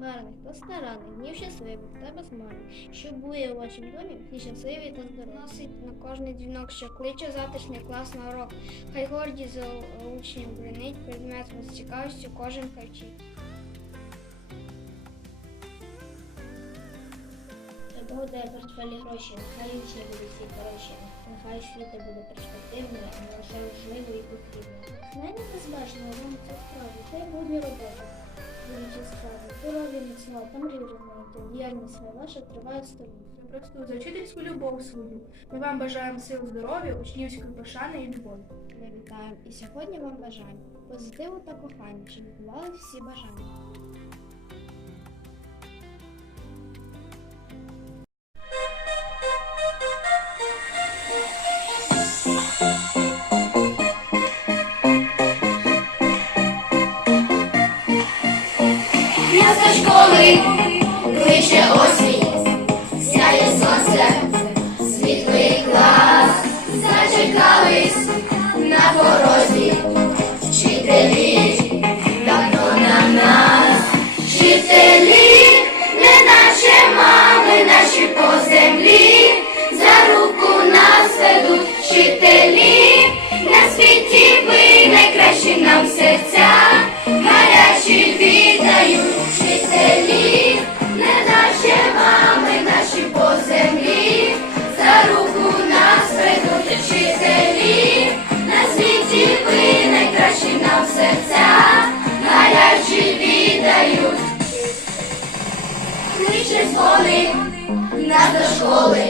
гарних та старанних, днів щасливих та безмарних, щоб були у вашому домі всі щасливі та здорові. Носить на кожний дзвінок, що кличе затишний клас на урок. Хай гордість за учнів бринить, предмет з цікавістю кожен хай вчить. Бог дає портфелі гроші, нехай усі будуть всі хороші, нехай світ буде перспективний, а не лише важливо і потрібно. Мене безбежно, вам це справді, хай буде робота. Дуже справи, міцного, там діяльність ваша триває століття. Просту за вчительську любов свою. Ми вам бажаємо сил здоров'я, учнівської пошани і любові. Ми вітаємо і сьогодні вам бажаємо позитиву та кохання, щоб відбували всі бажання. Місто школи кличе осінь, дзвони нас до школи,